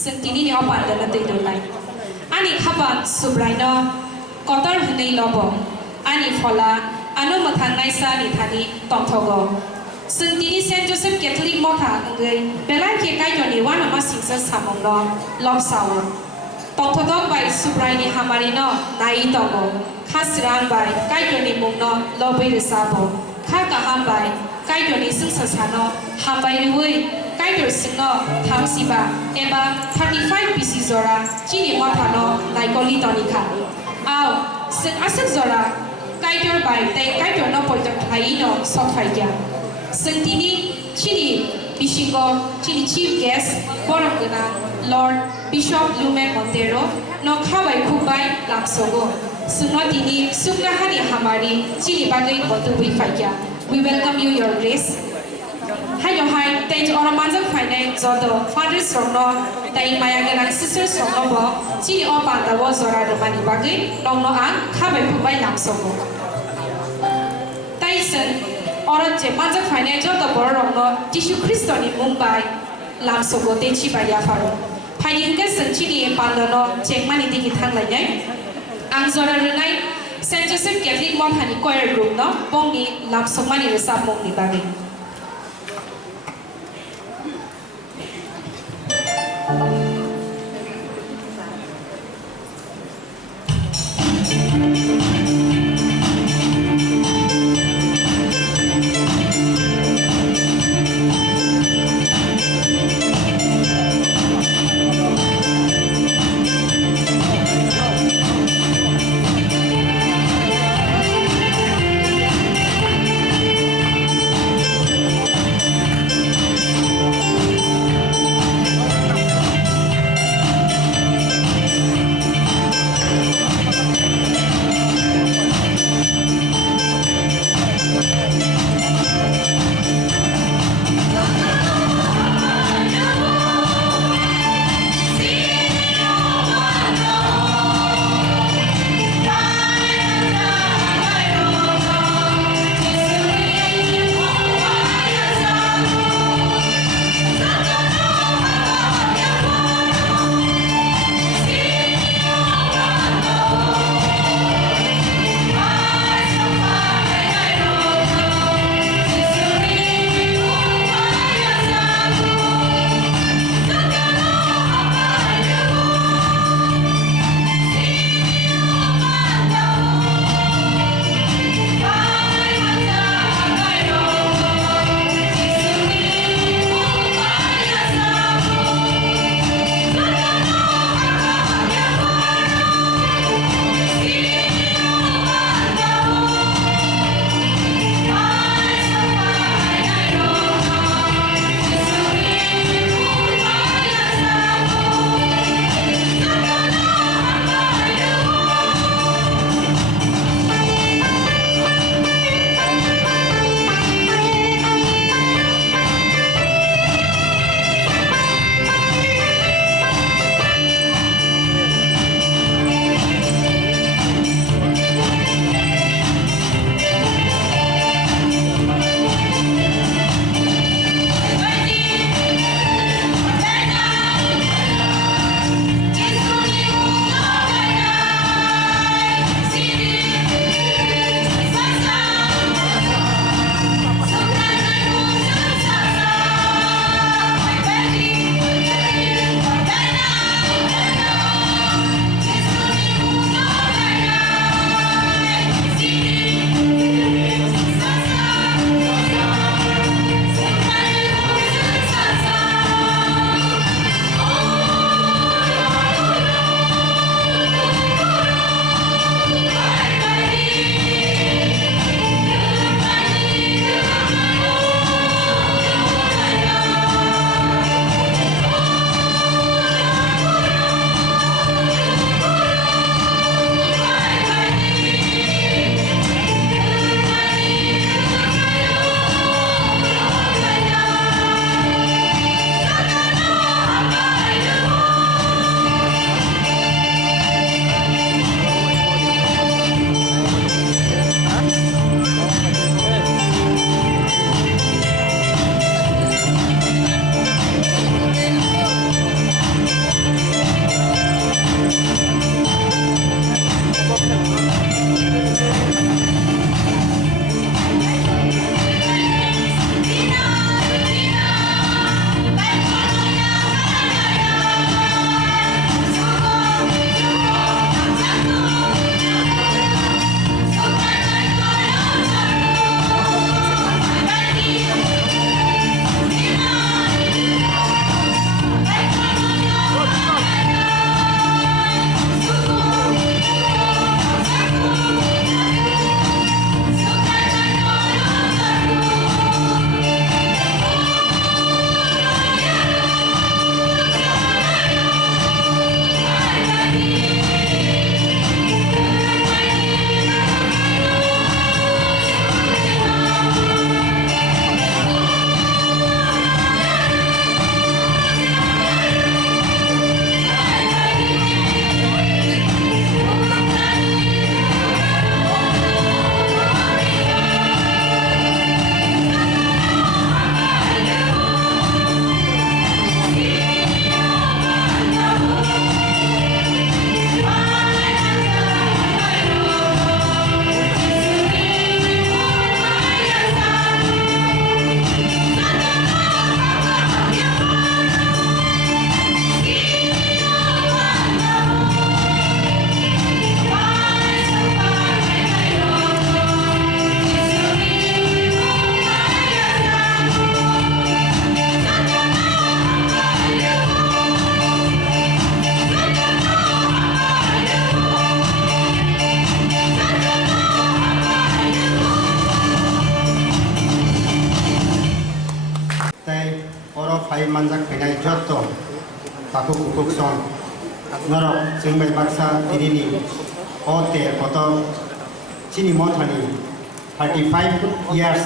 ซึ่งที่นี่เอาบันเดินตีดูไลอันนี้ขับสุบไรเนาะก็ต้องหนีลบอันนี้พอละอันนู้นมาทางไหนซานิทานีตองทอกซึ่งที่นี่เซนต์โจเซฟแคทอลิกมอทางเลยเวลาเกี่ยใกล้จนนี้ว่าน้ำมาสิงเสสามองล้อลอบสาวตองทอกไปสุบไรนี่ฮามารีเนาะนายตองข้าสรานไปใกล้จนนี้มุงเนาะลอบไปเดือดสาบข้ากะฮัมไปใกล้จนนี้ซึ่งสถานเนาะฮัมไปด้วยใกล้จนซึ่งเนาะทำสิบะเอบะ35 ปีซอระจีนี่มอทาเนาะนายกอลีตอนนี้ค่ะเอาซึ่งอาศัยซอระใกล้จนไปแต่ใกล้จนเนาะปล่อยจากไทยเนาะสอบไฟกันซึ่งที่นี่ชินีบิชิงโกชินีชีฟเกสบอร์กนาลอร์ดบิชอปลูเมนมอนเตโรนอกข้าวใบคู่ใบลำโซโกซึ่งว่าที่นี่สุขนะฮันนี่ฮามารีชินีบางเรื่องบอตุวิไฟกัน We welcome you your grace ให้ยอให้แต่จะอรมันจะไฟในจอดฟาดร์สองนอแต่ยังไม่ยังกันซิสเตอร์สองนอบอกชินีอปันตะวอจอราดมันบางเรื่องน้องน้องอันข้าวใบคู่ใบลำโซโกแต่ซึ่งorang Jepang je finai Joto borong no Yesus Kristus ni Mumbai Lamsogo tenchi baya faro. Phai ni ke sengchi ni pando no Jekman ni diki thang lai nyai. Angzora renai St.Joseph Catholic Mom hani choir group no bong ni Lamsogma ni resap mong ni bagi. manjak penai Joto takuk kukuk song Norok jengbai baksa Chini ote kotor Chini mothani 35 years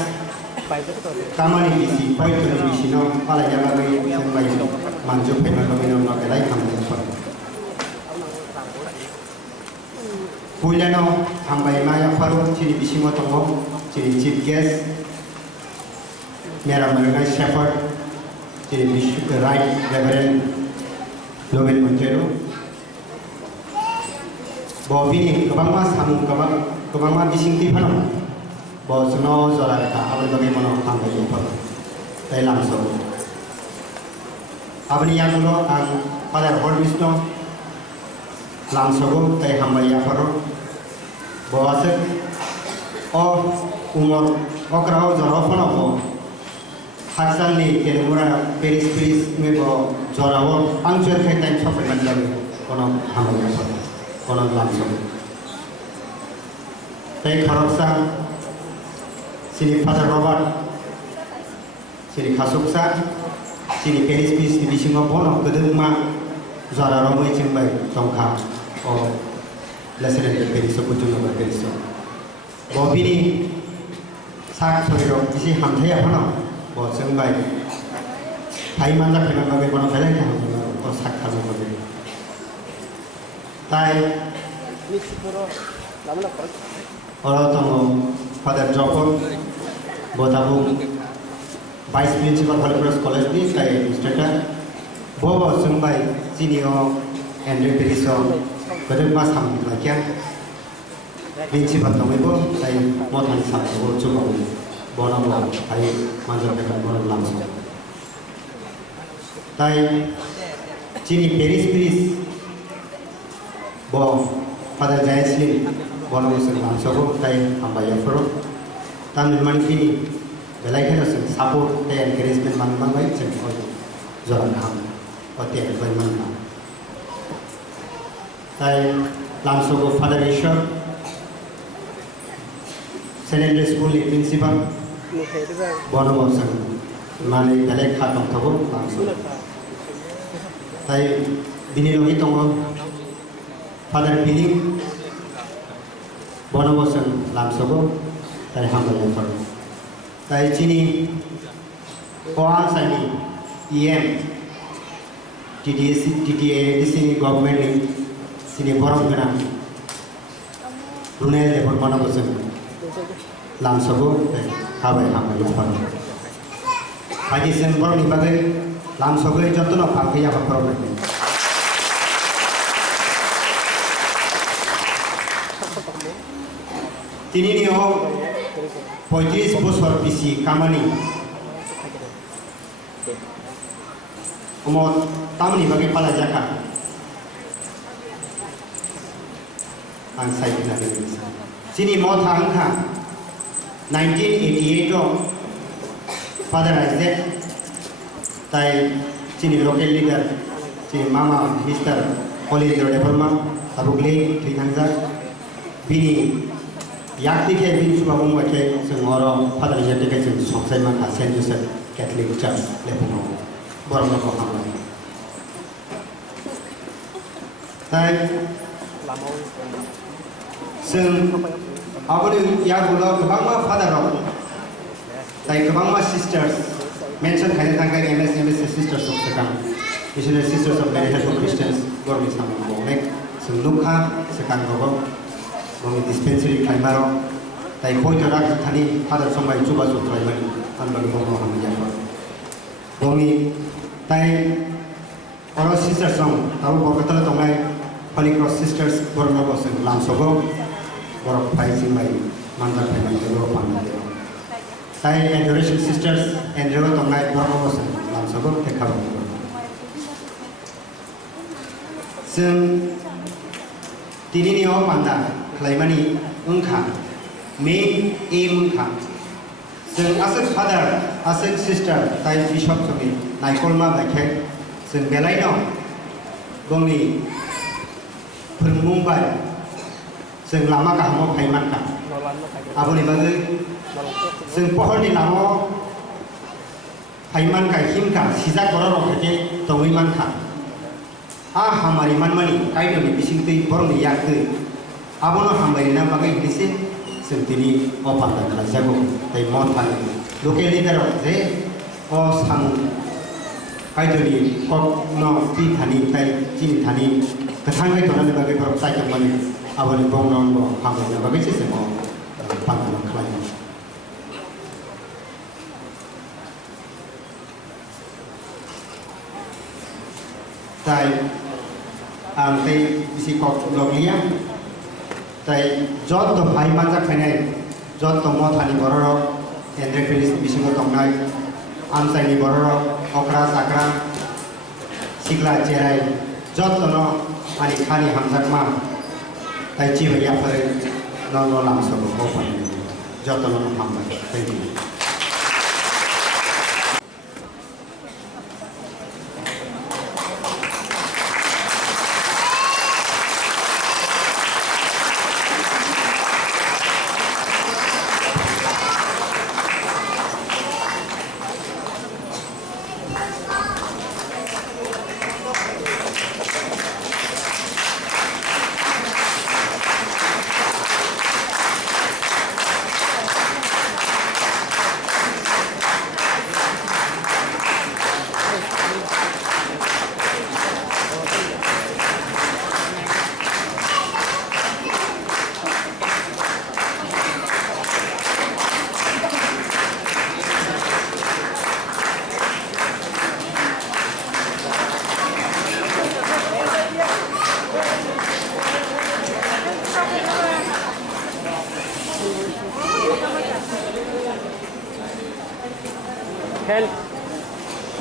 kamani bisi paitoni bisi no Khwlajakha jengbai manjuk penai kamino no belai kamani so Khwlainani hambai maya faru Chini bisi motongo Chini chief guest Mera Mereka Shepherd Chini Bishop Right Reverend Lomen Montero Bo bini kebangma samu kebangma Bising Twi pano Bo seno zora kata abang bagaimana hambai jumpa dari Lamsogo abang yang dulu ang pada Bisno Lamsogo dari hambai ya paro Bo asik umur kerau zora pano bo Haksani kelemura peris mebo zorawo angcer kaitan sampai mandam kono hamanya kono langsung. Tapi kharoksa sini Father Robert sini khasuksa sini peris di bisingo bono kedengma zoraro moi cembai tongkha o leseren peris kujuno peris. Bobini sak soriro isi hamthaya bono Bo jengbai hai manjak penai bagai bono belai kan o sak kamu bagai tai orang tongo Father Joto botabu Vice Principal Holy Cross College ni tai instructor bo jengbai Chini o Andre Periso kedeng mas ham lagi Principal tongo bo tai mothani sabto coba Bono hai manjak penai bono langsung. Tai Chini peris bo pada Jaisli bono usir Lamsogo tai hambai afro tan man kini belai kan usir support tai encouragement man bai chen ko zoran ham ote bai man tai Lamsogo Father Ishwar Secondary School Principal Bono Bosang Mane Belek Hatong Tabo langsung. Tai bini lohi tongo Father Billy Bono Bosang Lamsogo tai hambai afro. Tai Chini Koan Sani EM TTA di sini government ni sini borong kena Brunei level Bono Bosang Lamsogo hambai afro. Haji sempur ni bagai Lamsogo Joto no pakai apa problem ni. Chini ni o 35 bosor bisi kamani. Umur tahun ni bagai Khwlajakha. Ansai kena ni. Chini Mwkthang 1988 ro Father Haste tai Chini local leader Chini Mama Mr. Holy Leader Development Tabukli Trithangja bini yakti ke bin subabung wake sengoro Father Haste ke seng songsai maka St.Joseph Catholic Church Lefunga borong ko hamai tai seng aboni yagulo kebangma Father Rob tai kebangma sisters mention Khwlainani MS sisters of sekang missionary sisters of Latter-day Christians gormi sama bomek seng Nukya sekang gogo bomi dispensary Khwlainani tai koi jorak thani Father sombai chuba chu Khwlainani anbagi bomo hamya bomi tai oro sisters song tabu bokatala tongai Holy Cross sisters borno boseng Lamsogo borok pai singbai manjak penai dero panai tai adoration sisters NaiywiTongnairok borno boseng Lamsogo tekab seng tini ni o panda Khwlainani ungkha main aim ungkha seng asik father asik sister tai bishop songi naikolma baikhe seng belai no gongni Mumbai seng lama kahmo phaiman ka aboni bagai seng pohon di lamo Haiman kai himka sisa kororo kake tongiman kha. Hamari manmani kaido ni bising twi borong ni yak twi. Abono hamari na bagai hise sentini opan da jago tai mon thani. Local leader je o sam kaido ni kok no ti thani tai Chini thani kathang kai tonani bagai borong sai kamani aboni bong non bo hamari na bagai se mo pan na Khwlainani. Tai tei isi kok loglia tai Joto hai manja khanai Joto mo thani bororo endre filis bisingo tongnai amsai ni bororo okra sakra sigla cherai Joto no ani khani hamjakma tai chi bhaiya phare no lamsogo ho pani Joto no hamma thank you.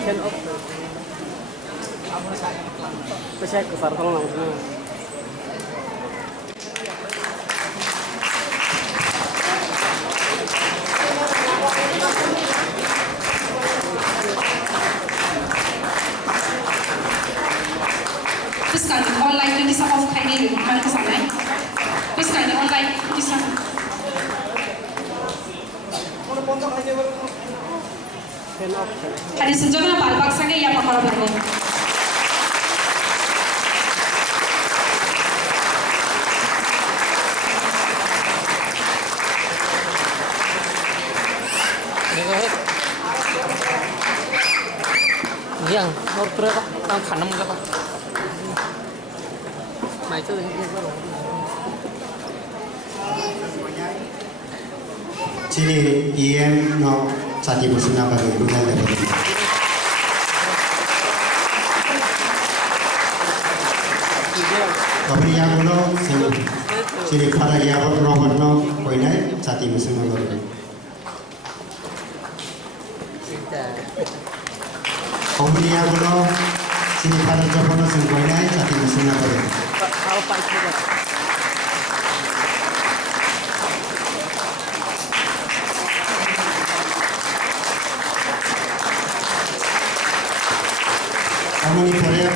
Can off. Bisa ke sartong langsung. Terus kan online itu bisa off kayak gini, mana kesana? Terus kan online bisa. Ada senjata balbak sange ya pakar bergo. Yang order tak khanam ka ba. Mai chu ni ba ro. Chini no Sati Busuna bagai Runa dapat. Kapan gulo Chini pada robot no koinai Sati Busuna bagai. Kapan gulo Chini pada Joto no koinai Sati Busuna bagai. Harmony Korea,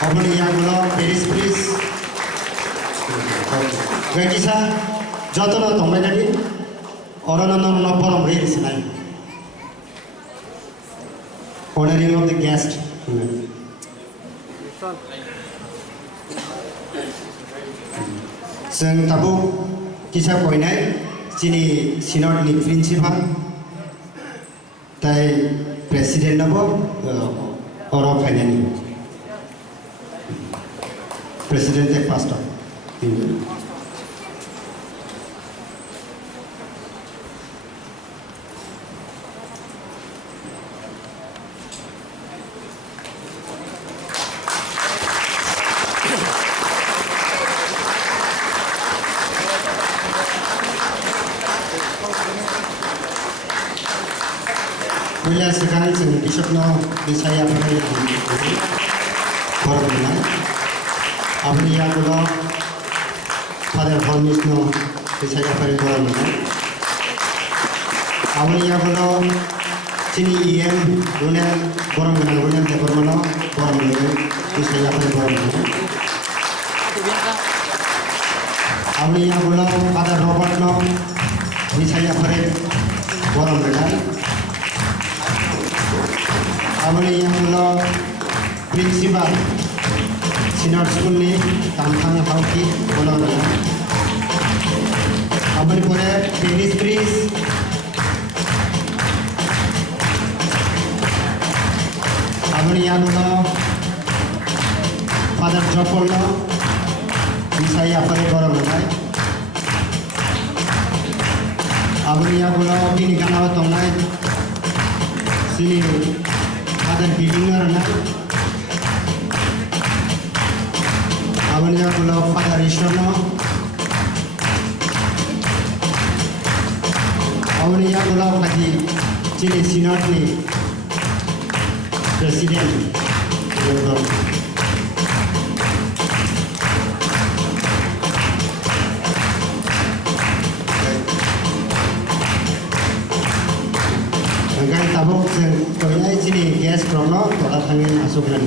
Harmony Yagulo, Paris please. Gagisa, Joto no Khwlainani, Orono no Porom Reels nai. Honoring of the guest. Seng tabu kisah koinai, Chini Synod ni principal, tai President nabo. Norok Khwlainani. President pastor. Bila sekarang bishop no disaya pakai Kwrwng abni yagulo Father Holmes no disaya pakai Kwrwng abni yagulo Chini Runen Kwrwng Runen Lefunga Kwrwng disaya pakai Kwrwng abni yagulo Father Robert no disaya pakai Kwrwng Aboni yang ulo principal senior school ni Tamthang Hauki ulo na. Aboni pore tennis priest aboni yang ulo Father Joto lo Bisai apare Kwrwng na. Aboni yang ulo Chini NaiywiTongnairok Chini Father Bising na. Aboni yang ulo Father Ishwarno. Aboni yang ulo Haji Chini Synod ni President Joto. Angkai tabuk Khwlainani Chini gas Khwna Mwkthang asukran.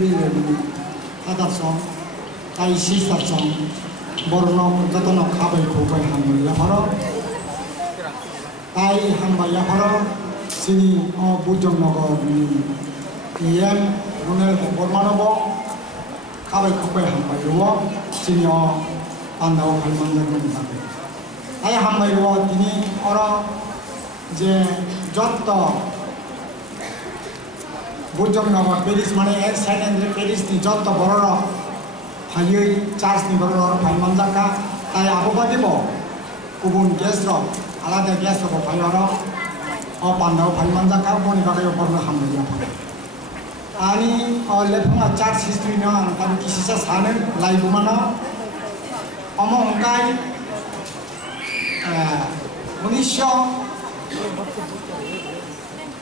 Sini Father song, I sister song, Borno, Joto Kabai Kobai Hambu Yahara, I Hamba Yahara, Sini Bujong Nogo, Yem, Runel Bormanobo, Kabai Kobai Hamba Yuwa, Sini Panda Halmanda. I Hamba Yuwa, Dini, Ora, Je Joto. Bujong Nogo, Paris Money, San Andre Paris, the Joto Bororo, Hayu, Charles Niboro, Palmanzaka, I Abobadibo, Ubun Gestro, Alada Gestro, Payoro, or Pando, Palmanzaka, Bonibaka, Borno Hamaya. Ani or Lefunga Charles history no, and Kisisa Hanen, Laibumano, Among Kai, Munisho,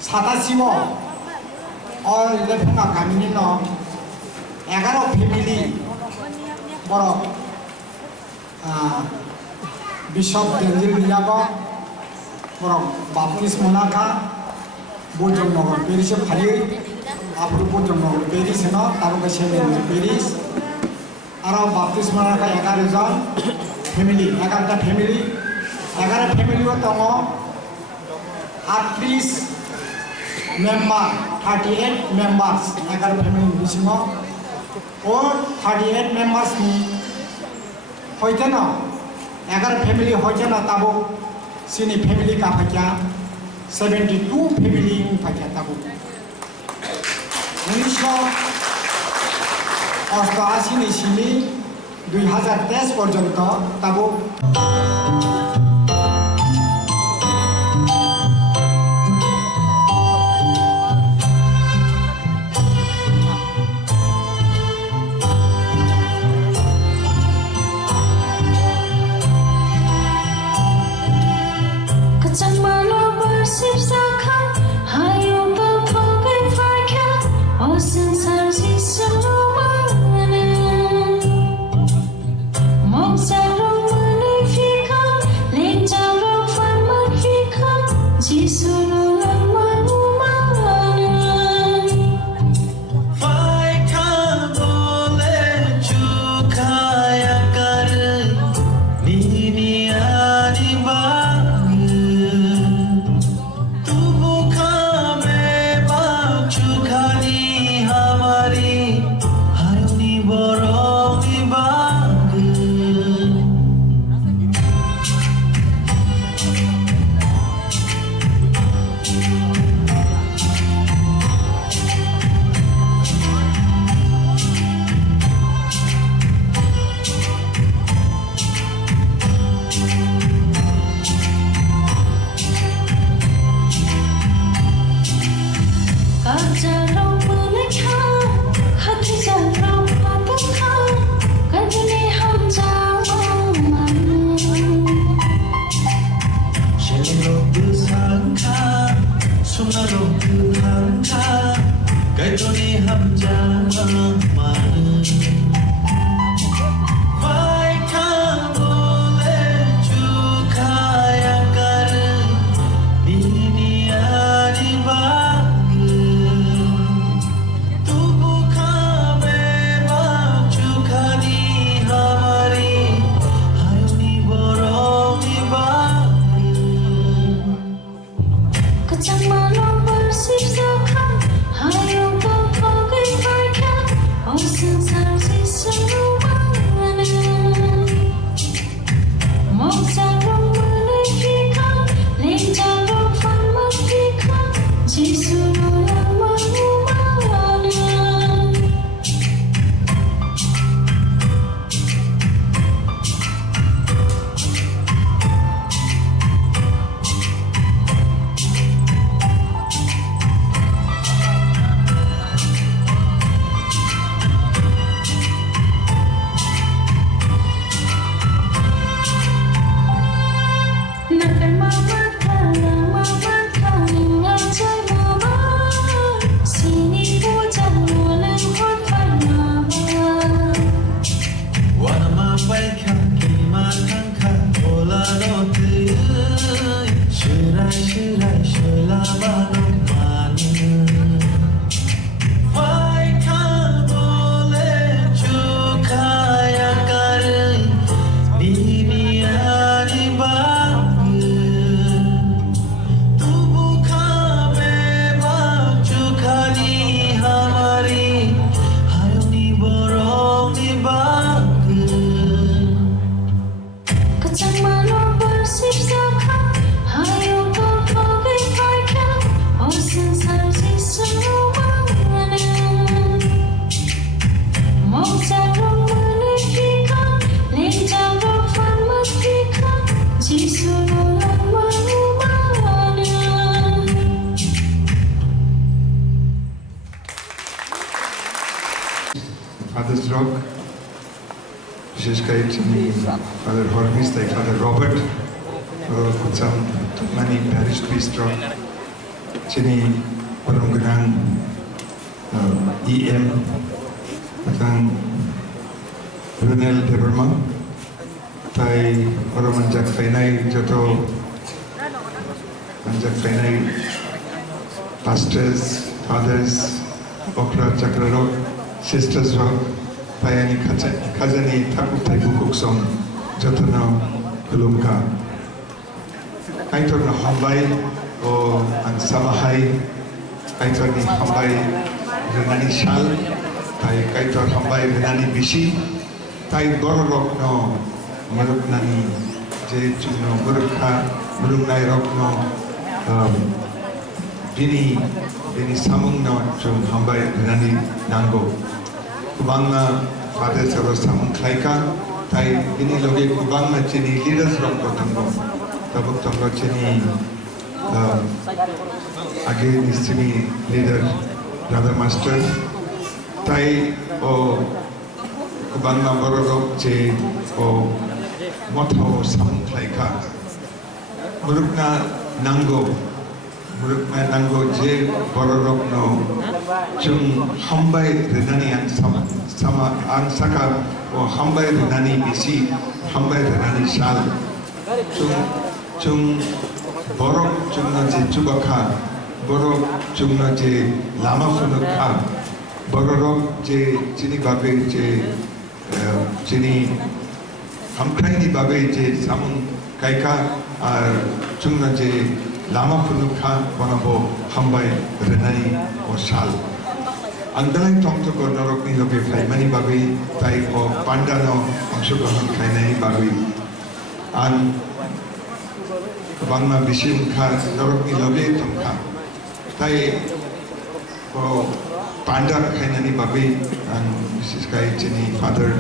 Satasimo. All Lefunga Caminino, Agaro family, Borok, Bishop Denzil Yago, Borok, Baptist Monaka, Bujong Nogo, Paris of Hali, Abu Bujong Nogo, Paris, and all, Tarukashem, Paris, Arab Baptist Monaka, Agarizon, family, Agata family, Agara family of Tomo, at least member. 38 members, agar family bisimo, or 38 members ni, hoite na, agar family hoite na tabo, sini family ka pakya, 72 family pakya tabo. Nisho, osto asini sini, 2010 porjonto tabo. Chini, Father Hormis, Father Robert, Kutsam, Mani Parish Priest, Chini, Kwrwng, EM, Mwkthang, Brunel Deberma, Tai Oromanjak Khwlainani, Joto, Manjak Khwlainani, pastors, fathers, Khwlajakha, sisters, Payani Kazani, Takutai Bukukson, Joto, Kulumka. Kaitor na Hambai o ang Samahai, Kaitor ni Hambai Renani Shal, Kaitor Hambai Renani Bishi, Tai Norok no Nuknai, no Nuknai no Bini Samung no Chung Hambai Renani Nango. Kwrwng Father Saro Samung Klaika, Tai Bini Loge Kwrwng Chini leaders Rokko Tango. Tabuk Tongo Chini again is Chini leader, brother master. Tai o Kwrwng Bororok che o Motho Samung Klaika. Murukna Nango je Bororok no Chung Hambai Renani ang Sama ang Saka o Hambai Renani Bisi, Hambai Renani Shal. Chung Borok Chung na je Chubaka, Borok Chung na je Lama Funukha, Borok je Chini Babe je Chini Hamkraini Babe je Samung Kaika, Chung na je Lama Funukha, Wanabo Hambai Renani o Shal. Ang NaiywiTongnairok Norok ni Loge Khwlainani Babe, Tai o Pandano Nukya Khwlainani Babe. An Kwrwng Bising Twi Norok ni Loge Tongkhe, Tai o Panda Khwlainani Babe, an Mrs. Kai Chini Father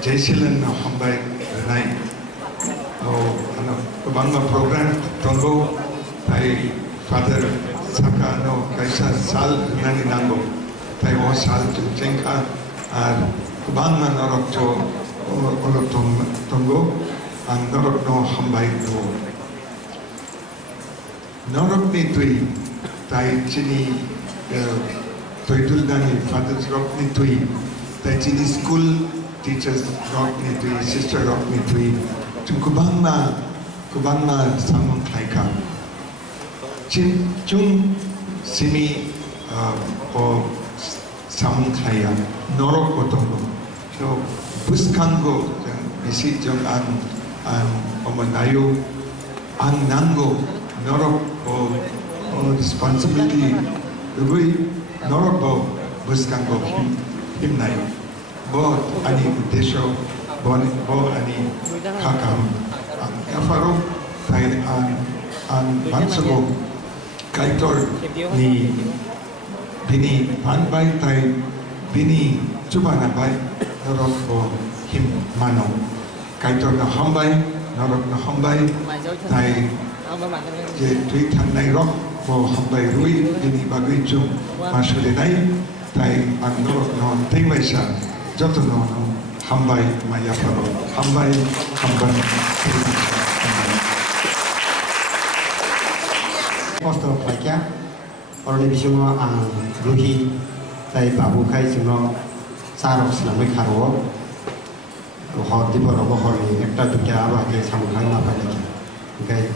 Jaisilan no Hambai Renai. Kwrwng program Tongo, Tai Father Saka no Kaisa Sal Renani Nango, Tai o Sal Chengka, Kwrwng Norok cho Orok Tongo, ang Norok no Hambai no. Norok ni Twi, Tai Chini Toitulgani, Father's Rock ni Twi, Tai Chini School Teachers Rock ni Twi, Sister Rock ni Twi, Kwrwng Samung Klaika. Chung Simi o Samung Klaya, Norok o Tongo. So, Buskango, Bisi Jong an Omanayo, an Nango, Norok o responsibility, Rui, Norok o Buskango, Himnai, Bo ani Udesho, Bo ani Kakam, an Yafaro, Tai an Lamsogo, Kaitor ni Bini Panbai, Tai Bini Chubanabai, Norok o Him Mano. Kaitor na Hambai, Norok na Hambai, Tai NaiywiTongnairok o Hambai Rui, Bini Bagui Chung Masulinai, Tai ang Norok no Tingwaisa, Joto no Hambai Mayaparo, Hambai. Pastor Khwlajakha, Oroni Bisingo ang Ruhi, Tai Babu Kai Singo, Sarok Sinamai Karo, Hot Diborobo Hori, Ekta Nukya Abake Samukai Mapaleki. Okay,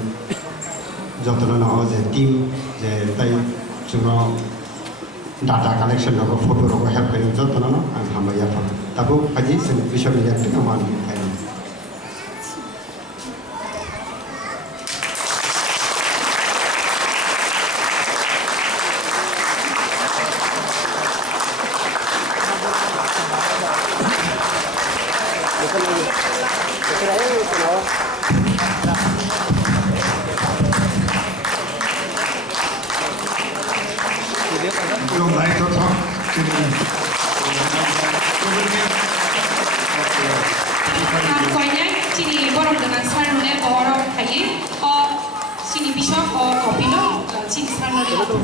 Joto no the team, the Tai Singo data collection of photo of help in Joto no and Hambayapa. Tabu Hajis and Bishop Electric Command. Chini borok dengan sarune borok kaye, Chini bishop kopino, Chini sarune.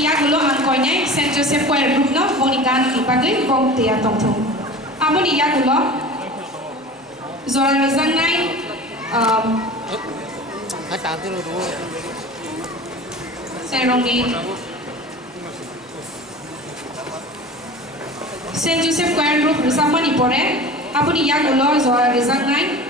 yagulo angkoinai St.Joseph Kwrwngwi bonigan ibagay bong tia tongthong. Aboni yagulo zora rozangnai serongni St.Joseph Kwrwngwi bersama pore aboni yagulo zora rozangnai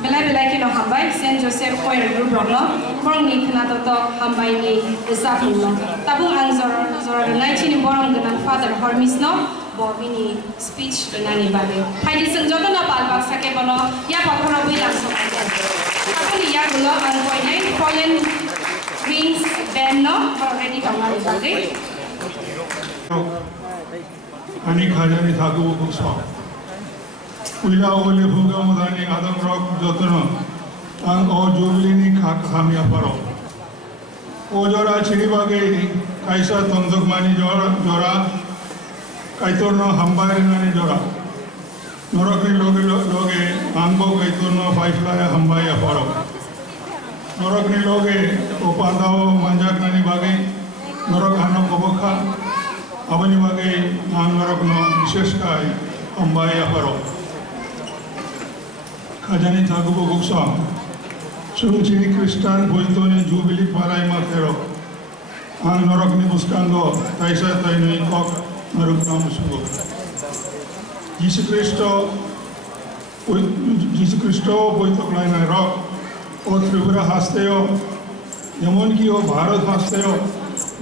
Belai-belai kino hambai St.Joseph Kwrwngwi borongni Naithogthok hambai ni Salbrumno. Tabung ang zora Chini borong genan Father Hormisno bobini speech denani babe. Hai di Joto na palbak sake bono ya Khwlajakha Lamsogo. Tabung ya gulo ang koinai Khwlainani band no already kamari babe. Ani khajani thagu buswa. Uila ole Lefunga mudani Adamrok Joto ang o jubilini khamia paro. O jora Chini bage kaisa tongdok mani jora kaitorno hambai nani jora. Norok ni loge angbo kaitorno Khwlaya hambai paro. Norok ni loge opandao manjak nani bage Norok ano kobokha abani bagai Norok no bishesh kai ambai aparo khajani thagubo guksa chung Chini Christian boitoni jubilee parai matero ang Norok ni buskango taisa tainui kok Norok Lamsogo Jesus Christo boito Khwlainani o Tripura Hasteo যেমন কি ও Bharat হাসতেও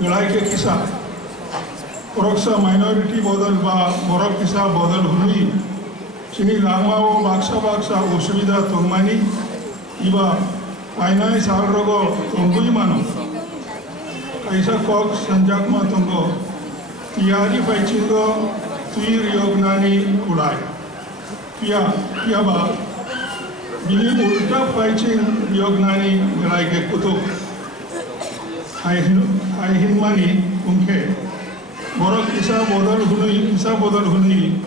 লড়াইকে কিসা পরক্সা minority বদল বা বরক কিসা বদল হুনি চিনি লামা ও বাক্সা অসুবিধা তংমানি ইবা পাইনাই সালরগ তঙ্গুই মানো কাইসা cock সঞ্জাকমা তঙ্গ তিয়ারি পাইচিঙ্গ তুই রিয়গনানি উড়াই পিয়া বা বিনি উল্টা পাইচিং রিয়গনানি লড়াইকে Qutub Khwlainani Tongkhe Borok kisa bodol hunui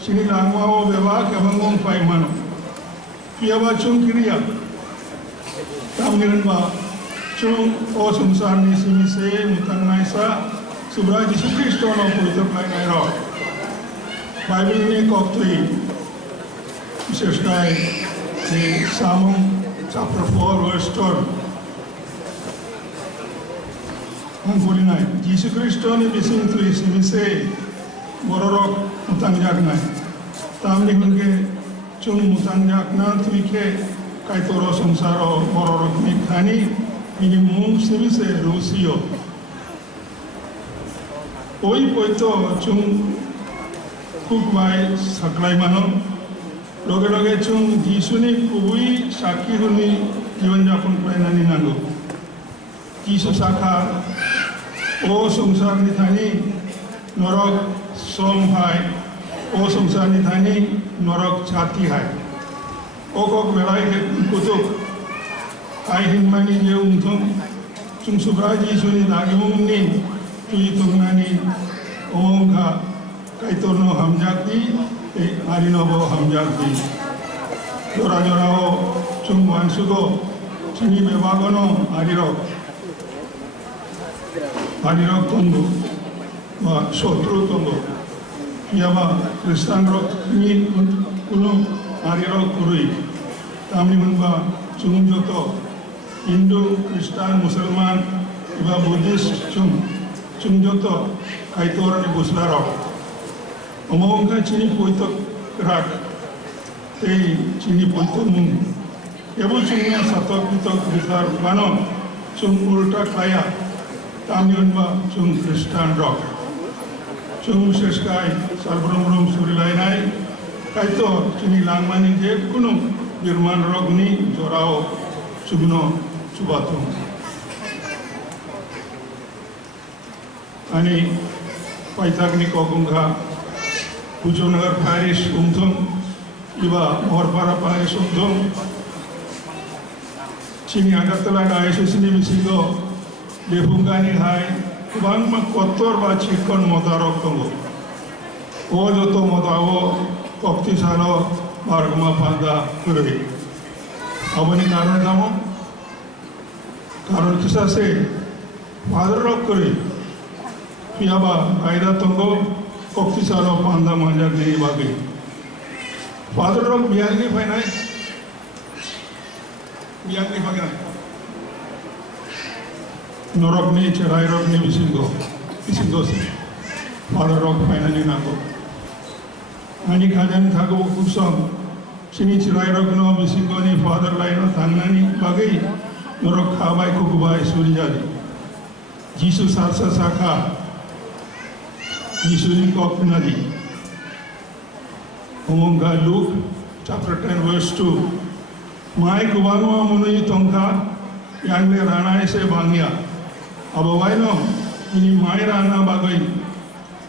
Chini langma o beba kabangong paimano Piaba chung kiriya Tamniran ba chung o sumsar ni simise Mwkthang sa subra Jesus Christo no puito Khwlainani Bible ni koktui bishesh kai Psalm chapter 4 verse 12 49 Jesus Christo ni Bising Twi simise Norok Mwkthang tamni hunge chung Mwkthang twi ke kaitoro samsaro Norok ni khani ini mung simise rusio oi poito chung kukbai saklai mano loge chung Jisuni kubui sakhi huni jiwan japon Khwlainani nango Jisu sakha o samsar ni thani Norok som hai o samsar ni thani Norok chati hai o kok belai ke kutuk ai hinmani je umthum chung subraji suni dagum ni tui tungnani omongkha kaitorno hamjakti e arinobo hamjakti jora o chung Wansugo Chini bebagono arirok Tongdi বা শত্রু তঙ্গ ইয়াবা খ্রিস্টান rock নি কোনো আরিরক কুরুই তামনি মনবা chung Joto Hindu খ্রিস্টান মুসলমান বা Buddhist chung Joto kaitor ni buslarok omongka Chini poitok rak tei Chini poitok mung ebu chungnya satok pitok bisar bano chung ulta kaya Tamyonba chung Christian rock chung seskai Salbrumno surilainai kaito Chini langmani je kuno birman rock ni jorao subno subatum ani paitagni kokungha Pujonagar parish umthum iba Morpara parish umthum Chini Agartala diocese bisingo Lefunga ni hai kubang kotor ba chikon modarok tongo o joto modawo kokti salo margma panda kurwi abani karon damo karon kisa se madarok kurwi piaba aida tongo kokti salo panda manjak nei bagi madarok biangi painai Norok ni cerai rok ni bising dosi Father rok Khwlainani nago ani khajani thago kusam Chini cerai rok no bising ni Father laino Thangnani bagai Norok khabai kukubai surijadi Jesus sarsa sakha Jisuni koknadi omonga Luke chapter 10 verse 2 Mai kubanwa munui tongkha yangle rana ese bangya abawaino ini mai rana bagai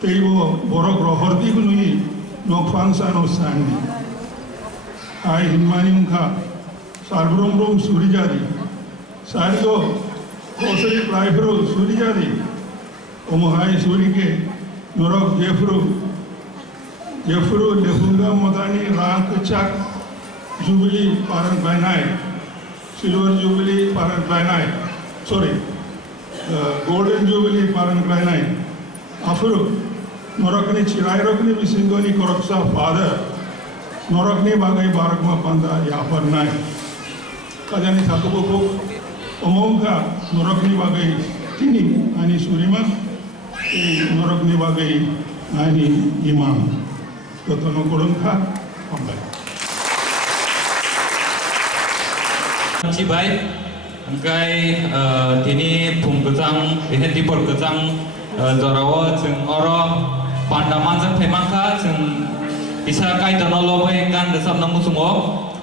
teibo borok rohordi gunui nokfangsa no sandi ai hinmani mukha Salbrumno surijadi sarigo kosari praibro surijadi omohai surike Norok Jefru Lefunga modani rank chak Jubilee parang Khwlainani Silver Jubilee parang Khwlainani golden Jubilee parang Khwlainani afuru Norok ni Chirairok ni Bisingo ni Koroksa father. Norok ni bagai barakma panda ya pernai. Kajani satu buku omongka Norok ni bagai Chini ani surima. Norok ni bagai ani imam. Joto no Kwrwngha pambai. Cibai, engkai tini Mwkthang, henti Mwkthang, dorawo jeng oro pandaman jeng pemangka jeng bisa kai donolobai kan desam namusungo.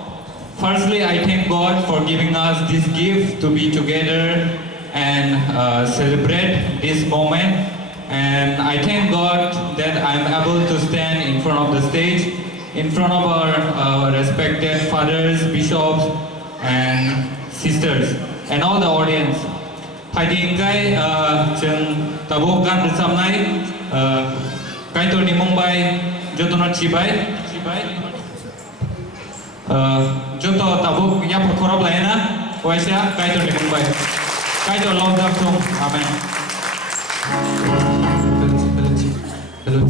Firstly, I thank God for giving us this gift to be together and celebrate this moment. And I thank God that I'm able to stand in front of the stage, in front of our respected fathers, bishops, and sisters, and all the audience. Haidi ingkai jeng tabuk kan besamnai kai to ni Mumbai Joto no Cibai Joto tabuk ya perkorab lainnya waisya kai to ni Mumbai kai to long jump song amen. Hello.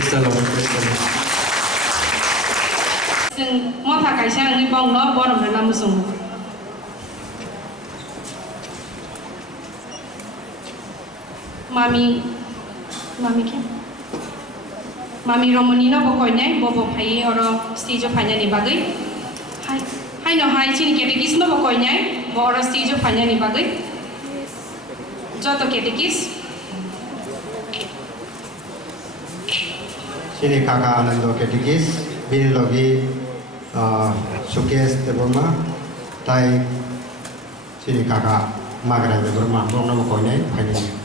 Praise the Lord. Praise the Lord. जों मथा गायसा आंनि बावनो बरम नामसोंगो मामी रमनी न बकयनाय बबो फायै अर stage फाइनालनि बागै हाय न हाय चिनि केटेकिस न बकयनाय बर स्टेज फाइनालनि बागै जतो केटेकिस Chini Kaka Anando Ketikis, Bin Logi, Showcase the Burma, Tai Chini Kaka Magra the Burma, Rono Kone, Penny.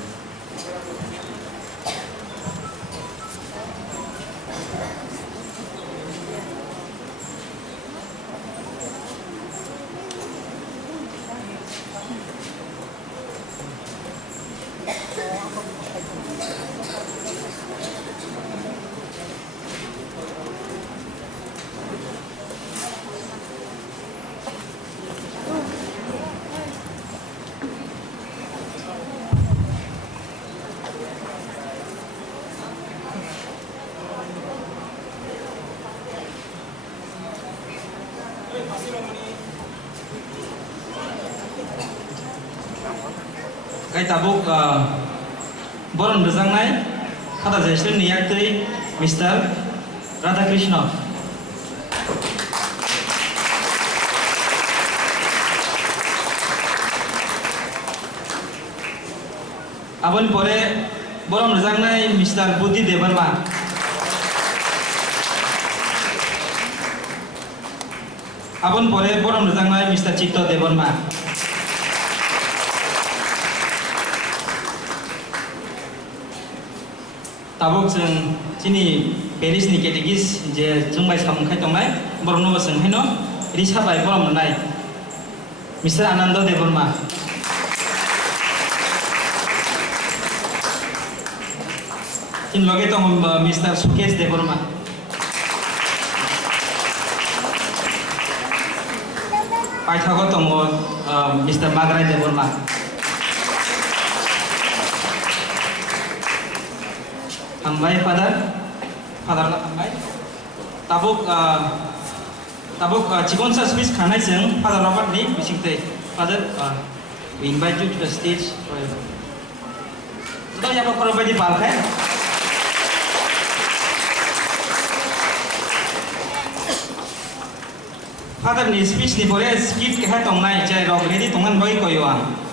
Kay tabuk boron berjangnai kata jaislen niyak tui Mr. Radhakrishna. Abon pore boron berjangnai Mr. Buddhi Devarma. Abon pore boron berjangnai Mr. Cipto Devarma. Tabuk जों Chini Parisनि केटेगिस जे जोंबाय सामखाय दंनाय बरनो जों हेनो रिसाबाय बरम मोननाय mister आनन्द देवर्मा इन लगे दं mister Sukesh Debbarma पाइथागो दं mister Magrai Debbarma Tambai father na tambai. Tabuk cikon sa Swiss kanai seng father Robert ni Bising Twi. Father, we invite you to the stage. Sudah ya pak Robert di balkai. Father ni speech ni boleh skip ke hatong nai cai rok ni tongan bagi koyuan.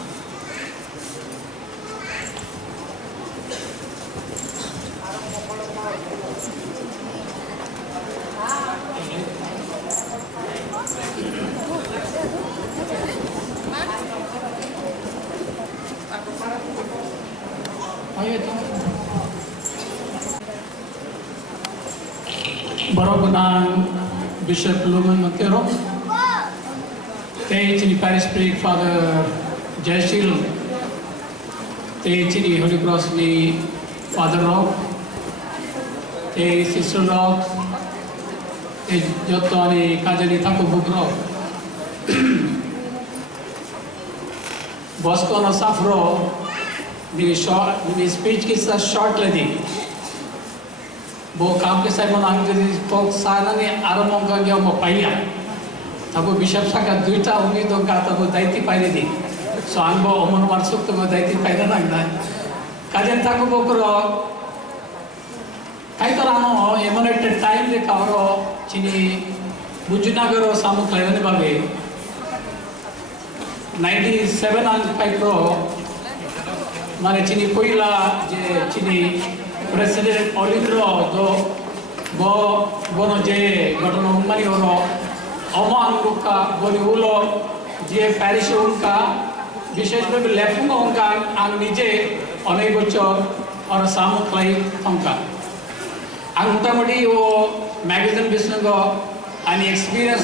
Barokunang Bishop Mwkthang, Chini Parish Priest Father Jeshil, Chini Holy Cross ni Father Rock, Sister Rock, Joto ni Kajani Thaku Rock, Bosco na Safro, mini speech ki sa short lady. वो काम के साथ मन आगे जैसे folk साना ने आरंभ का क्या वो पाया तब वो बिशप सा का दूसरा उम्मीदों का तब वो दायित्व पाई थी स्वांग वो अमन वार्षिक तो वो दायित्व पाई ना लगता है काजन था को वो करो कई तरह नो एमोनेट टाइम ले कावरो चिनी बुजुना करो सामु क्लाइने बाबे 97 अंक पाई करो माने चिनी कोयला जे चिनी President Olindro do bono je घटना उम्मनी हो रो अमान रुका बोली उलो जे पैरिश उनका विशेष में लेफुंगा उनका आंग नीचे अनेक बच्चों और सामुख्लाई उनका आंग उतामड़ी वो मैगज़ीन बिस्ने को आनी एक्सपीरियंस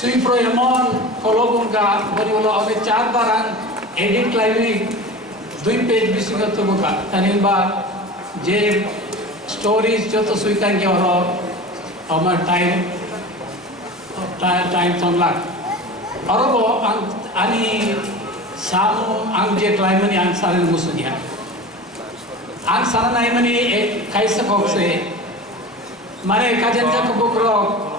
सुई प्रो एमोन कोलोग उनका बोली उलो अबे 4 बार आंग एडिट लाइवी 2 पेज बिस्ने तो बुका तनिक बार जे स्टोरीज जो तो स्वीकार किया और हमार टाइम संलाक और वो आनी सामु आंग जे क्लाइमनी आंग सारे मुसुदिया ang sana na imani kaisa kokse mare kajan jak bukrok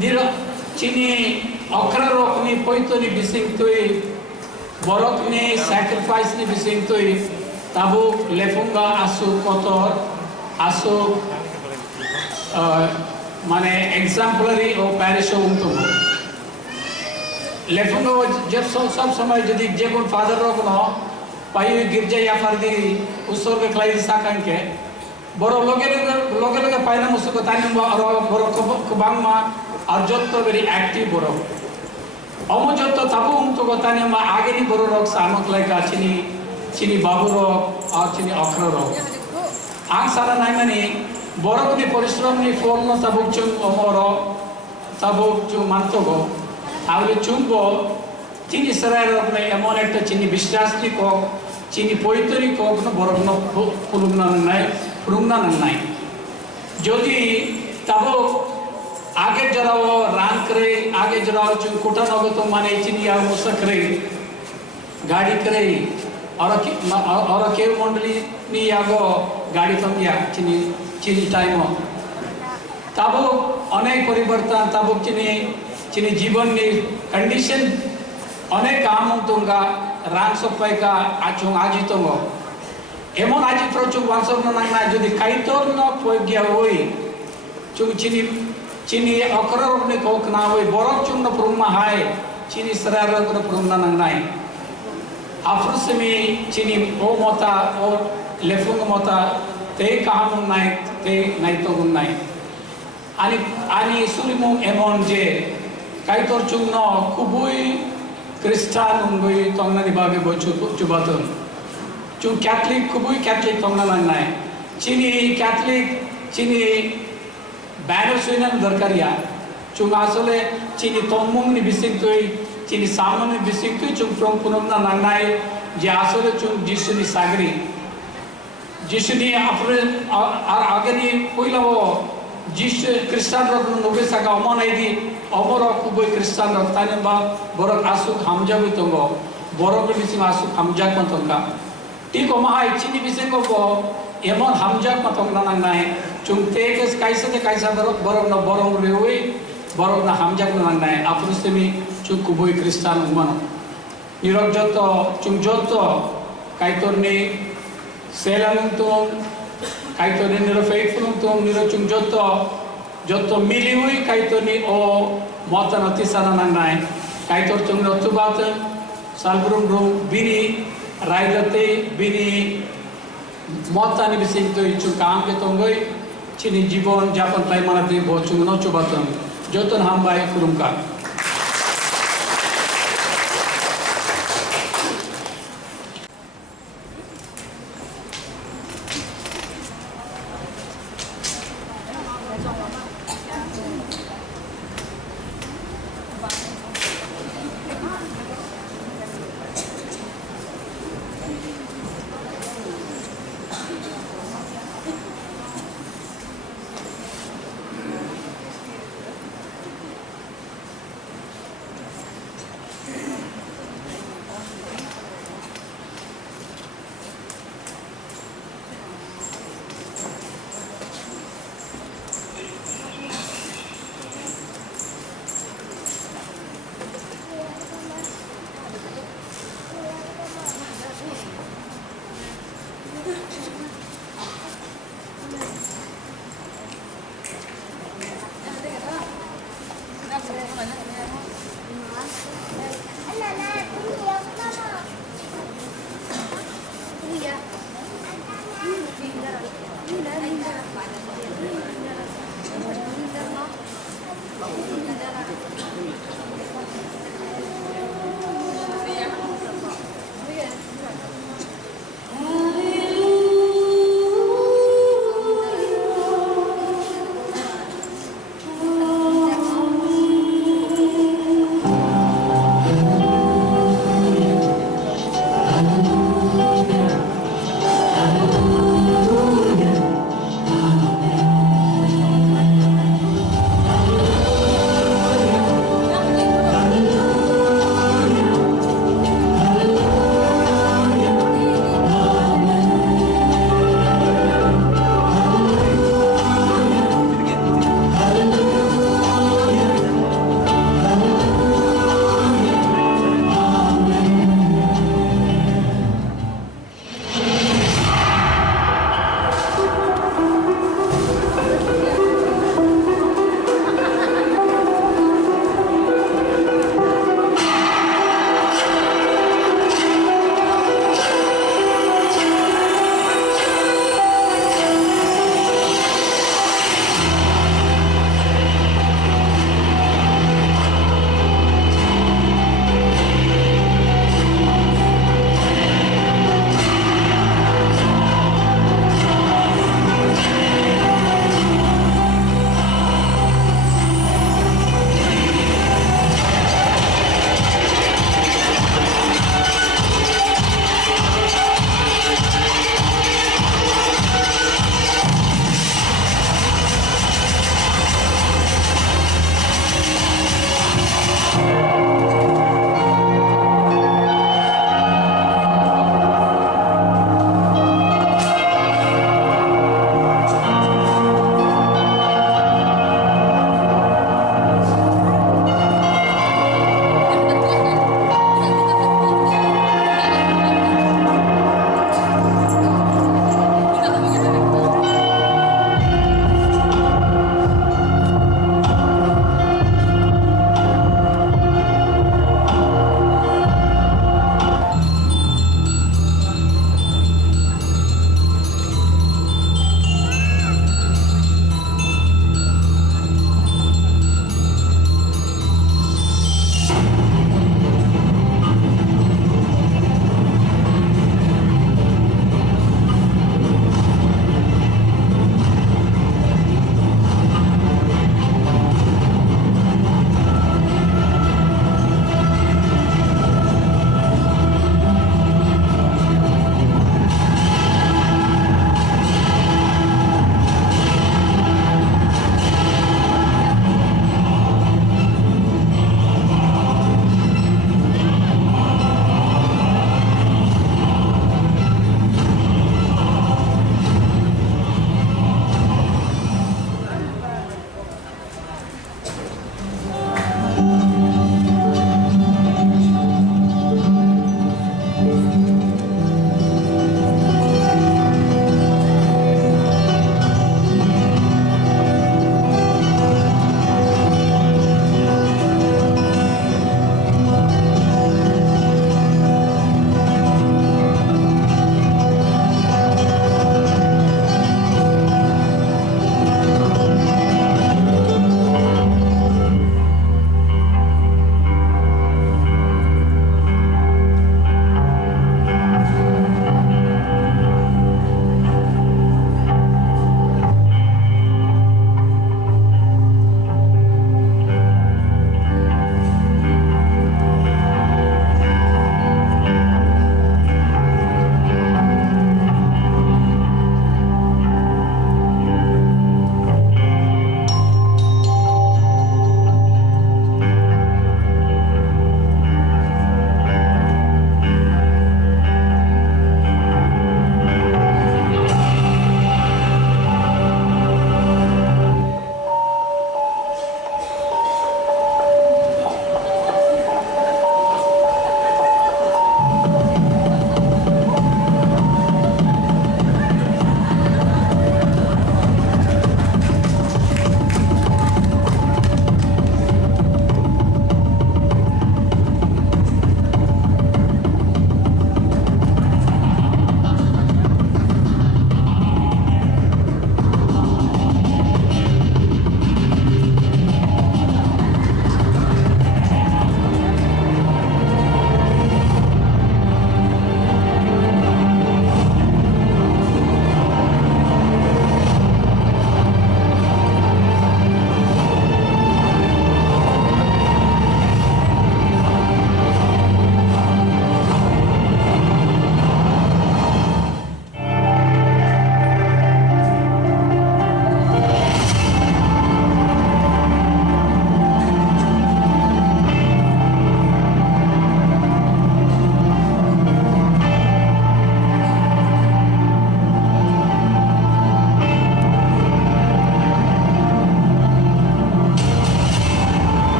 diro Chini Okra ni poito ni Bising Twi borok ni sacrifice ni Bising Twi tabu Lefunga asu kotor asu mane exemplary o parish untum Lefunga जब सब समय यदि जेबुन father रोक न पायु गिरजा या फर्दी उसोर के क्लाइज साकन के बरो लोगे पायना मुसुको तानी बरो कुबांगमा और जोतो वेरी एक्टिव बरो अमो जोतो ताबु उमतो को तानी मा आगे नी बरो रोक सामक लाइका चिनी बाबू रोक और चिनी अखर रोक आंग सारा नाई मनी बरो को नी परिश्रम नी फोल न ताबु चुंग अमोरो ताबु चुंग मानतो को आवले चुंगो चिनी सराय रोक में एमोन एक चिनी विश्वास नी को चिनी पोइतरी को न बरो न पुरुंगना नाई जोदी ताबु आगे जराओ रान करे आगे जराओ चुन कुटा नगो तो माने चिनी या मुसा करे गाड़ी करे और के मंडली नी यागो गाड़ी तंगिया चिनी टाइम ताबो अनेक परिवर्तन ताबो चिनी जीवन नी कंडीशन अनेक काम तुंगा रान सफाई का आचुंग आजी तंगो एमन आजी प्रचुंग वांसर न नांगना जदि काइतोर न पोगिया होई चुंग चिनी अखर रोकने को ना होई बरक चुंग न प्रुमा हाय चिनी सरार रोक न प्रुमा नांगनाई आफ्रुसमी चिनी ओ मोता ओ लेफुंग मोता ते काम नाई ते नाइतो नाई आणि सुलिमो एमन जे काइतोर चुंग न कुबुई क्रिस्टान उंगुई तोंगना निबागे बोचु चुबातन चुंग कैथलिक कुबुई कैथलिक तोंगना नांगनाई चिनी कैथलिक चिनी बैनर सुइनन दरकारिया चुंग आसले चिनी तोंगमुंग नि बिसिंग तुई चिनी सामन नि बिसिंग तुई चुंग प्रोंग पुनमना नांगनाई जे आसले चुंग जिसुनी सागरी जिसुनी अपने आगे नि पहिला वो जिस क्रिस्टान रक नोबे सका अमन आइदी अमर कुबुई क्रिस्टान रक ताने बा बरक आसु खामजाबि तंगो बरक बिसिंग आसु खामजाक मतंगा ठीक ओमाहाय चिनी बिसिंग को एमन हमजाक मतंगना नांगनाई चुंग तेकेस कैसा बरक न बरंग रेवई बरक न हमजाक नांगनाई आपुरुसमी चुंग कुबुई क्रिस्टान उमन निरक जोतो चुंग जोतो काइतोरनी सेलानुंग तुम काइतोरनी निरो फेइटफुल तुम निरो चुंग जोतो मिली हुई काइतोरनी ओ मोतन अतिसाना नांगनाई काइतोर चुंग नतुबात सालब्रुमनो बिनी राइलते बिनी मोतानी बिसिंग तो इचु काम के तोंगोई चिनी जीवन जापन ताई माना दे बोचुंग न चुबातन जोतन हम बाय कुरुमका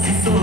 Siso